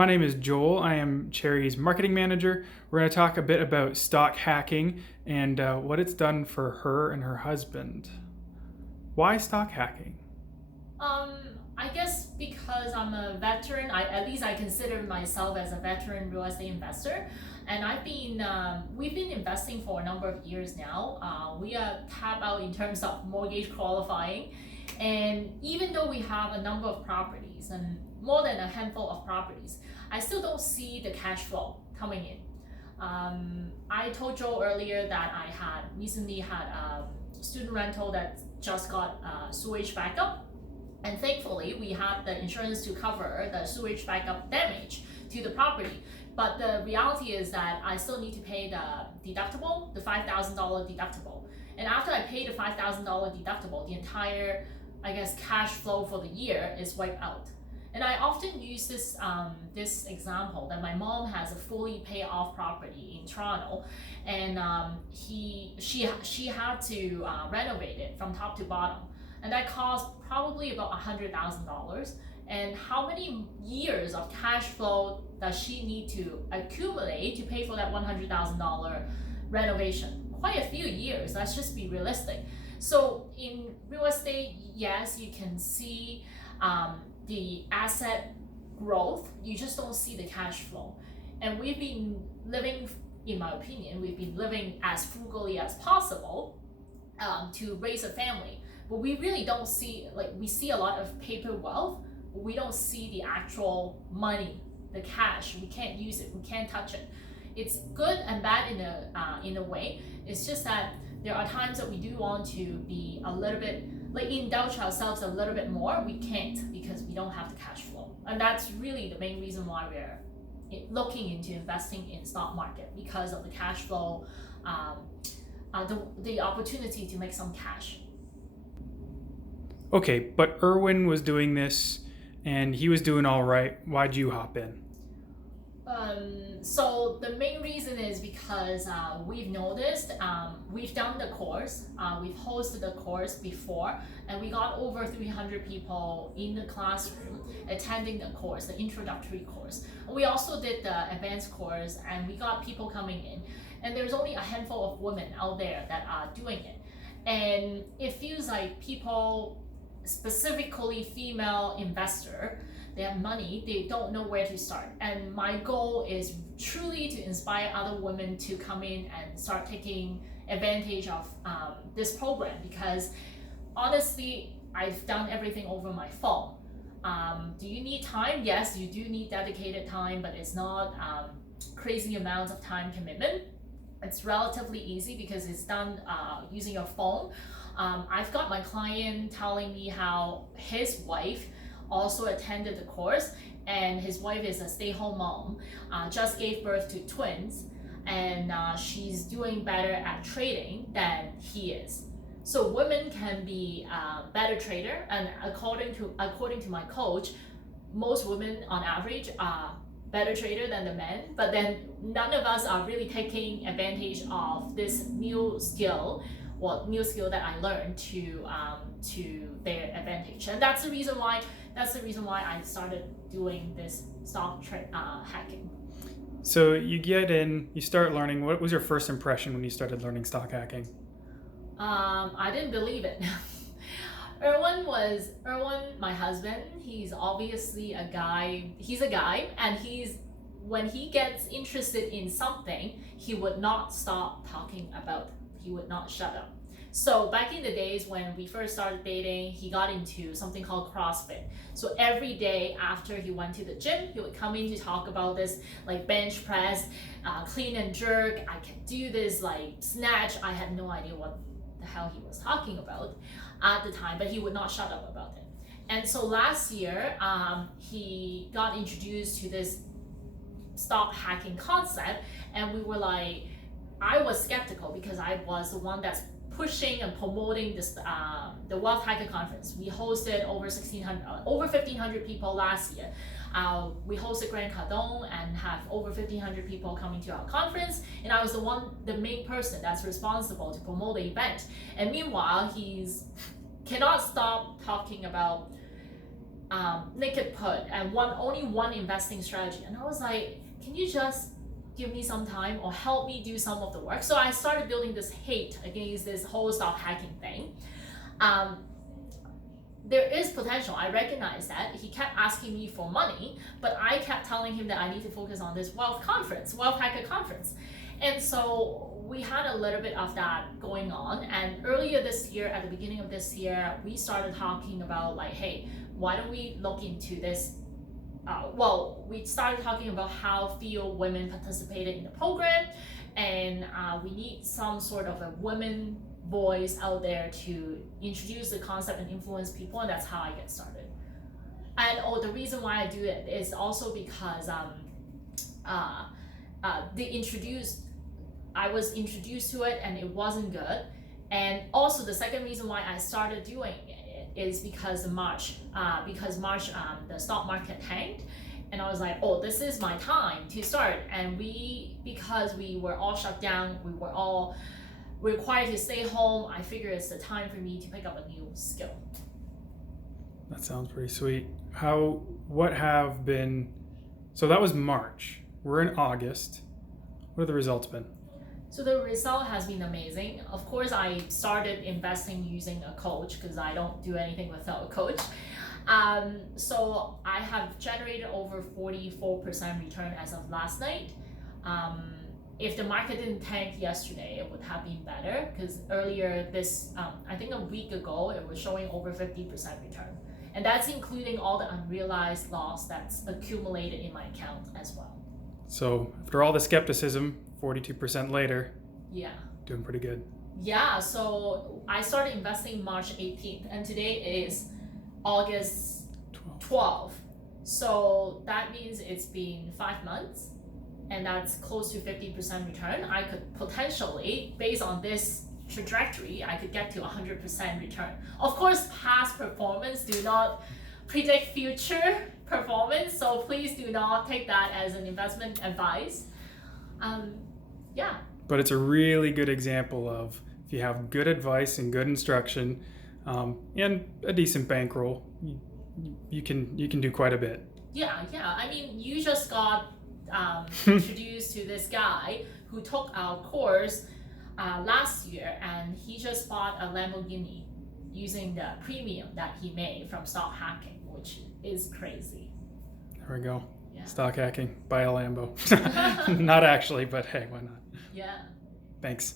My name is Joel. I am Cherry's marketing manager. We're going to talk a bit about stock hacking and what it's done for her and her husband. Why stock hacking? Um, I guess because I'm a veteran, at least I consider myself as a veteran real estate investor, and we've been investing for a number of years now. We are tap out in terms of mortgage qualifying, and even though we have a number of properties and more than a handful of properties, I still don't see the cash flow coming in. I told Joe earlier that I had recently had a student rental that just got sewage backup, and thankfully we have the insurance to cover the sewage backup damage to the property. But the reality is that I still need to pay the deductible, the $5,000 deductible. And after I pay the $5,000 deductible, the entire, I guess, cash flow for the year is wiped out. And I often use this example that my mom has a fully paid off property in Toronto, and she had to renovate it from top to bottom, and that cost probably about $100,000. And how many years of cash flow does she need to accumulate to pay for that $100,000 renovation? Quite a few years. Let's just be realistic. So in real estate, yes, you can see the asset growth, you just don't see the cash flow. And we've been living, in my opinion, we've been living as frugally as possible to raise a family. But we really don't see, like, we see a lot of paper wealth, but we don't see the actual money, the cash. We can't use it, we can't touch it. It's good and bad in a way. It's just that there are times that we do want to be a little bit, like, indulge ourselves a little bit more. We can't because we don't have the cash flow, and that's really the main reason why we're looking into investing in stock market, because of the cash flow, the opportunity to make some cash. Okay, but Erwin was doing this and he was doing all right. Why'd you hop in? So the main reason is because we've noticed, we've done the course, we've hosted the course before, and we got over 300 people in the classroom attending the course, the introductory course. We also did the advanced course, and we got people coming in, and there's only a handful of women out there that are doing it. And it feels like people, specifically female investor, they have money, they don't know where to start. And my goal is truly to inspire other women to come in and start taking advantage of this program, because honestly, I've done everything over my phone. Do you need time? Yes, you do need dedicated time, but it's not crazy amounts of time commitment. It's relatively easy because it's done using your phone. I've got my client telling me how his wife also attended the course, and his wife is a stay-home mom, just gave birth to twins, and she's doing better at trading than he is. So women can be a better trader, and according to my coach, most women on average are better trader than the men. But then none of us are really taking advantage of this new skill that I learned to their advantage. And that's the reason why I started doing this stock hacking. So you get in, you start learning. What was your first impression when you started learning stock hacking? I didn't believe it. Erwin, my husband. He's obviously a guy. He's a guy, and when he gets interested in something, he would not stop talking about it. He would not shut up. So back in the days when we first started dating, he got into something called CrossFit. So every day after he went to the gym, he would come in to talk about this, like bench press, clean and jerk. I can do this, like snatch. I had no idea what the hell he was talking about at the time, but he would not shut up about it. And so last year, he got introduced to this stock hacking concept, and we were like, I was skeptical because I was the one that's pushing and promoting this the Wealth Hacker Conference. We hosted over 1,500 people last year. We hosted Grand Cardone and have over 1,500 people coming to our conference, and I was the main person that's responsible to promote the event. And meanwhile, he's cannot stop talking about naked put and only one investing strategy. And I was like, can you just give me some time or help me do some of the work? So I started building this hate against this whole stock hacking thing. There is potential. I recognize that. He kept asking me for money, but I kept telling him that I need to focus on this wealth hacker conference. And so we had a little bit of that going on. And earlier this year, at the beginning of this year, we started talking about like, hey, why don't we look into this? We started talking about how few women participated in the program, and we need some sort of a women voice out there to introduce the concept and influence people, and that's how I get started. And the reason why I do it is also because I was introduced to it and it wasn't good. And also the second reason why I started doing it is because March the stock market tanked, and I was like, oh, this is my time to start. And because we were all shut down, we were all required to stay home, I figured it's the time for me to pick up a new skill. That sounds pretty sweet. So that was March. We're in August. What have the results been? So the result has been amazing. Of course, I started investing using a coach because I don't do anything without a coach. So I have generated over 44% return as of last night. If the market didn't tank yesterday, it would have been better, because earlier I think a week ago, it was showing over 50% return. And that's including all the unrealized loss that's accumulated in my account as well. So after all the skepticism, 42% later, yeah, doing pretty good. Yeah, so I started investing March 18th, and today is August 12th. So that means it's been 5 months, and that's close to 50% return. I could potentially, based on this trajectory, I could get to 100% return. Of course, past performance do not predict future performance, so please do not take that as an investment advice. Yeah. But it's a really good example of, if you have good advice and good instruction, and a decent bankroll, you can do quite a bit. Yeah. I mean, you just got introduced to this guy who took our course last year, and he just bought a Lamborghini using the premium that he made from stock hacking, which is crazy. There we go. Yeah. Stock hacking, buy a Lambo. Not actually, but hey, why not? Yeah. Thanks.